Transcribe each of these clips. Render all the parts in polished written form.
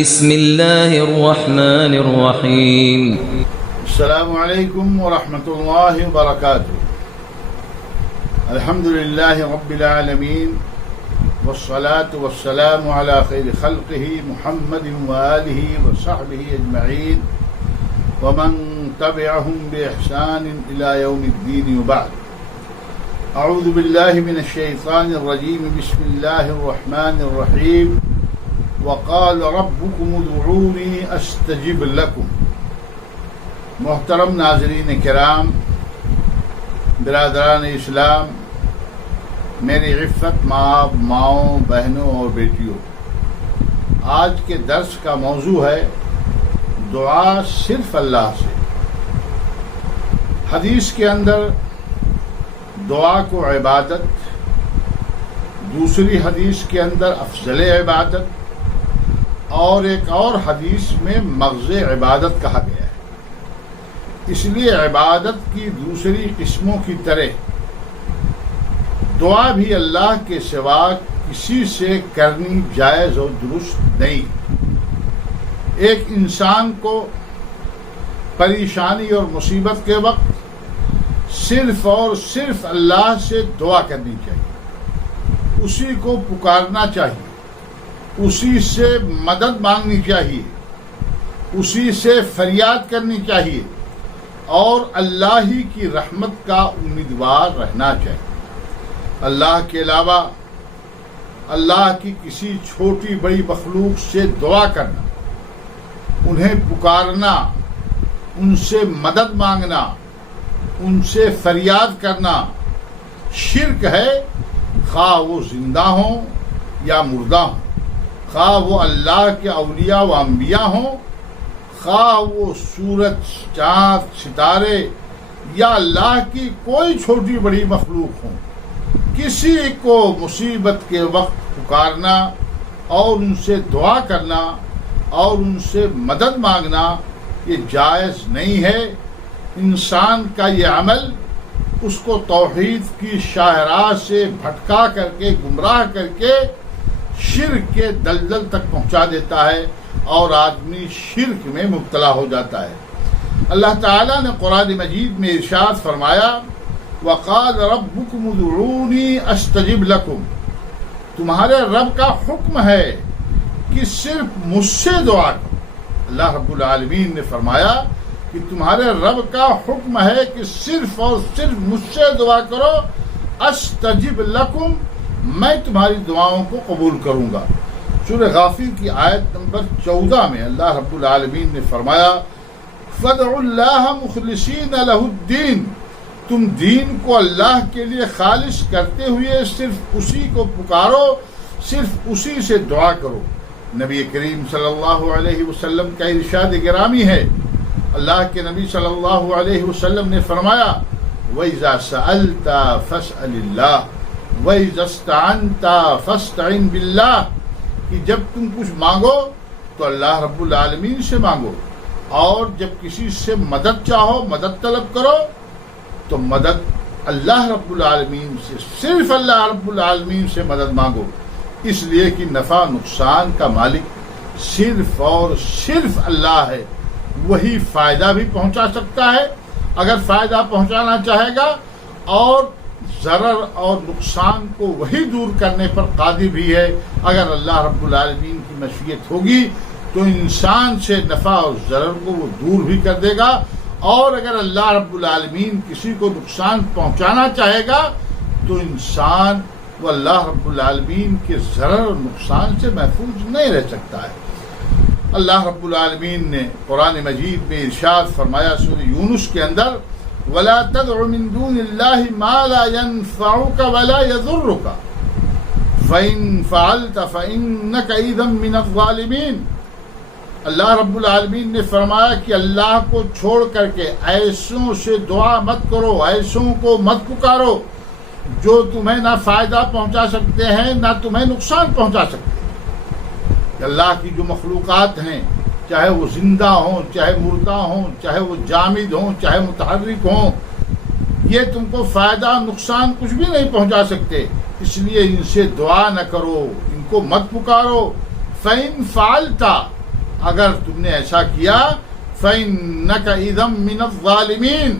بسم اللہ الرحمن الرحیم السلام علیکم ورحمۃ اللہ وبرکاتہ۔ الحمد للہ رب العالمین والصلاة والسلام علی خیر خلقہ محمد وآلہ وصحبہ اجمعین ومن تبعهم بإحسان إلى يوم الدین وبعد۔ اعوذ باللہ من الشیطان الرجیم، بسم اللہ الرحمن الرحیم۔ وقال ربكم ادعوني استجب لكم۔ محترم ناظرین کرام، برادران اسلام، میری عفت ماؤں بہنوں اور بیٹیوں، آج کے درس کا موضوع ہے دعا صرف اللہ سے۔ حدیث کے اندر دعا کو عبادت، دوسری حدیث کے اندر افضل عبادت، اور ایک اور حدیث میں مغز عبادت کہا گیا ہے۔ اس لیے عبادت کی دوسری قسموں کی طرح دعا بھی اللہ کے سوا کسی سے کرنی جائز اور درست نہیں۔ ایک انسان کو پریشانی اور مصیبت کے وقت صرف اور صرف اللہ سے دعا کرنی چاہیے، اسی کو پکارنا چاہیے، اسی سے مدد مانگنی چاہیے، اسی سے فریاد کرنی چاہیے، اور اللہ ہی کی رحمت کا امیدوار رہنا چاہیے۔ اللہ کے علاوہ اللہ کی کسی چھوٹی بڑی مخلوق سے دعا کرنا، انہیں پکارنا، ان سے مدد مانگنا، ان سے فریاد کرنا شرک ہے، خواہ وہ زندہ ہوں یا مردہ ہوں، خواہ وہ اللہ کے اولیاء و انبیاء ہوں، خواہ وہ سورج، چاند، ستارے یا اللہ کی کوئی چھوٹی بڑی مخلوق ہوں۔ کسی کو مصیبت کے وقت پکارنا اور ان سے دعا کرنا اور ان سے مدد مانگنا یہ جائز نہیں ہے۔ انسان کا یہ عمل اس کو توحید کی شاہراہ سے بھٹکا کر کے، گمراہ کر کے شرک کے دلدل تک پہنچا دیتا ہے اور آدمی شرک میں مبتلا ہو جاتا ہے۔ اللہ تعالیٰ نے قرآن مجید میں ارشاد فرمایا، وقال ربکم ادعونی استجب لکم۔ تمہارے رب کا حکم ہے کہ صرف مجھ سے دعا کرو۔ اللہ رب العالمین نے فرمایا کہ تمہارے رب کا حکم ہے کہ صرف اور صرف مجھ سے دعا کرو، استجب لکم، میں تمہاری دعاؤں کو قبول کروں گا۔ سورہ غافر کی آیت نمبر 14 میں اللہ رب العالمین نے فرمایا، فَادْعُوا اللَّهَ مُخْلِصِينَ لَهُ الدِّينَ۔ تم دین کو اللہ کے لیے خالص کرتے ہوئے صرف اسی کو پکارو، صرف اسی سے دعا کرو۔ نبی کریم صلی اللہ علیہ وسلم کا ارشاد گرامی ہے، اللہ کے نبی صلی اللہ علیہ وسلم نے فرمایا، وَإِذَا سَأَلْتَ فَاسْأَلِ اللَّهَ وَإِذَا اسْتَعَنْتَ فَاسْتَعِنْ بِاللَّهِ، کہ جب تم کچھ مانگو تو اللہ رب العالمین سے مانگو، اور جب کسی سے مدد چاہو، مدد طلب کرو تو مدد اللہ رب العالمین سے، صرف اللہ رب العالمین سے مدد مانگو، اس لیے کہ نفع نقصان کا مالک صرف اور صرف اللہ ہے۔ وہی فائدہ بھی پہنچا سکتا ہے اگر فائدہ پہنچانا چاہے گا، اور ضرر اور نقصان کو وہی دور کرنے پر قادر بھی ہے۔ اگر اللہ رب العالمین کی مشیت ہوگی تو انسان سے نفع اور ضرر کو وہ دور بھی کر دے گا، اور اگر اللہ رب العالمین کسی کو نقصان پہنچانا چاہے گا تو انسان وہ اللہ رب العالمین کے ضرر اور نقصان سے محفوظ نہیں رہ سکتا ہے۔ اللہ رب العالمین نے قرآن مجید میں ارشاد فرمایا سورہ یونس کے اندر، وَلَا تَدْعُ مِن دُونِ اللَّهِ مَا لَا يَنفَعُكَ وَلَا يَضُرُّكَ فَإِن فَعَلْتَ فَإِنَّكَ إِذًا مِنَ الظَّالِمِينَ۔ اللہ رب العالمین نے فرمایا کہ اللہ کو چھوڑ کر کے ایسوں سے دعا مت کرو، ایسوں کو مت پکارو جو تمہیں نہ فائدہ پہنچا سکتے ہیں نہ تمہیں نقصان پہنچا سکتے ہیں۔ اللہ کی جو مخلوقات ہیں، چاہے وہ زندہ ہوں، چاہے مردہ ہوں، چاہے وہ جامد ہوں، چاہے متحرک ہوں، یہ تم کو فائدہ نقصان کچھ بھی نہیں پہنچا سکتے، اس لیے ان سے دعا نہ کرو، ان کو مت پکارو۔ فَإِن فَعَلْتَ، اگر تم نے ایسا کیا فَإِنَّكَ إِذًا مِّنَ الظَّالِمِينَ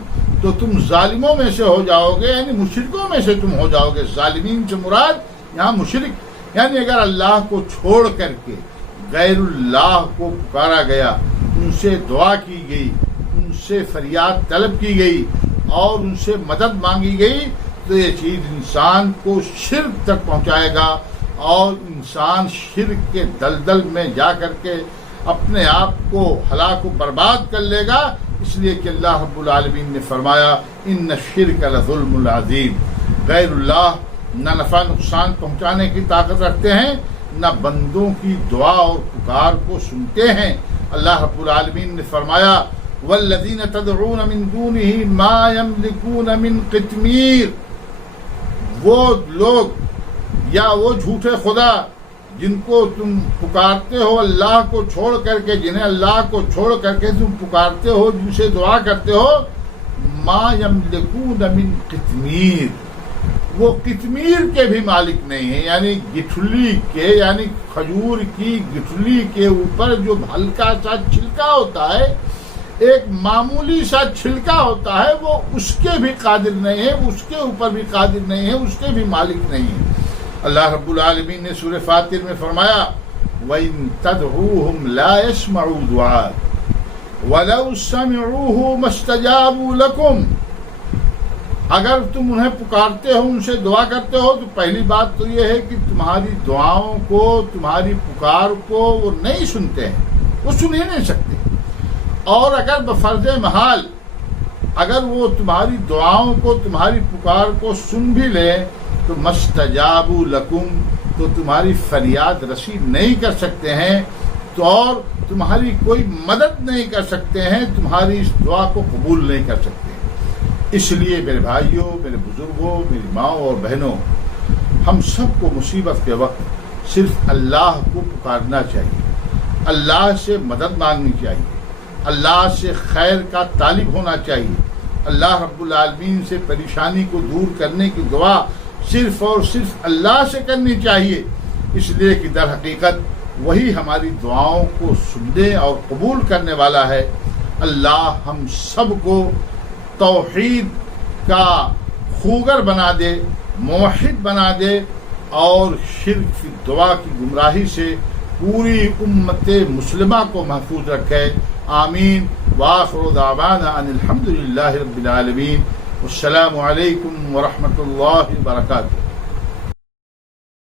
تو تم ظالموں میں سے ہو جاؤ گے، یعنی مشرکوں میں سے تم ہو جاؤ گے۔ ظالمین سے مراد یہاں مشرک، یعنی اگر اللہ کو چھوڑ کر کے غیر اللہ کو پکارا گیا، ان سے دعا کی گئی، ان سے فریاد طلب کی گئی اور ان سے مدد مانگی گئی، تو یہ چیز انسان کو شرک تک پہنچائے گا اور انسان شرک کے دلدل میں جا کر کے اپنے آپ کو ہلاک و برباد کر لے گا۔ اس لیے کہ اللہ رب العالمین نے فرمایا ان الشرک لظلم العظیم، غیر اللہ نہ نفع نقصان پہنچانے کی طاقت رکھتے ہیں، نہ بندوں کی دعا اور پکار کو سنتے ہیں۔ اللہ رب العالمین نے فرمایا والذین تدعون من دونہ ما یملکون من قطمیر، وہ لوگ یا وہ جھوٹے خدا جن کو تم پکارتے ہو اللہ کو چھوڑ کر کے، جنہیں اللہ کو چھوڑ کر کے تم پکارتے ہو، جن سے دعا کرتے ہو، ما یملکون من قطمیر، وہ قطمیر کے بھی مالک نہیں ہیں، یعنی گٹھلی کے، یعنی کھجور کی گٹھلی کے اوپر جو ہلکا سا چھلکا ہوتا ہے، ایک معمولی سا چھلکا ہوتا ہے، وہ اس کے بھی قادر نہیں ہے، اس کے اوپر بھی قادر نہیں ہے، اس کے بھی مالک نہیں ہے۔ اللہ رب العالمین نے سورہ فاطر میں فرمایا وَإِن تَدْعُوهُمْ لَا يَسْمَعُوا دُعَاءَكُمْ وَلَوْ سَمِعُوهُ مَا اسْتَجَابُوا لَكُمْ، اگر تم انہیں پکارتے ہو، ان سے دعا کرتے ہو، تو پہلی بات تو یہ ہے کہ تمہاری دعاؤں کو، تمہاری پکار کو وہ نہیں سنتے ہیں، وہ سن ہی نہیں سکتے، اور اگر بفرض محال اگر وہ تمہاری دعاؤں کو، تمہاری پکار کو سن بھی لیں تو مستجابوا لکم، تو تمہاری فریاد رسی نہیں کر سکتے ہیں، تو اور تمہاری کوئی مدد نہیں کر سکتے ہیں، تمہاری اس دعا کو قبول نہیں کر سکتے۔ اس لیے میرے بھائیوں، میرے بزرگوں، میری ماؤں اور بہنوں، ہم سب کو مصیبت کے وقت صرف اللہ کو پکارنا چاہیے، اللہ سے مدد مانگنی چاہیے، اللہ سے خیر کا طالب ہونا چاہیے، اللہ رب العالمین سے پریشانی کو دور کرنے کی دعا صرف اور صرف اللہ سے کرنی چاہیے، اس لیے کہ در حقیقت وہی ہماری دعاؤں کو سننے اور قبول کرنے والا ہے۔ اللہ ہم سب کو توحید کا خوگر بنا دے، موحد بنا دے، اور شرک فی دعا کی گمراہی سے پوری امت مسلمہ کو محفوظ رکھے۔ آمین۔ وآخر دعوانا ان الحمد للہ رب العالمین۔ السلام علیکم ورحمۃ اللہ وبرکاتہ۔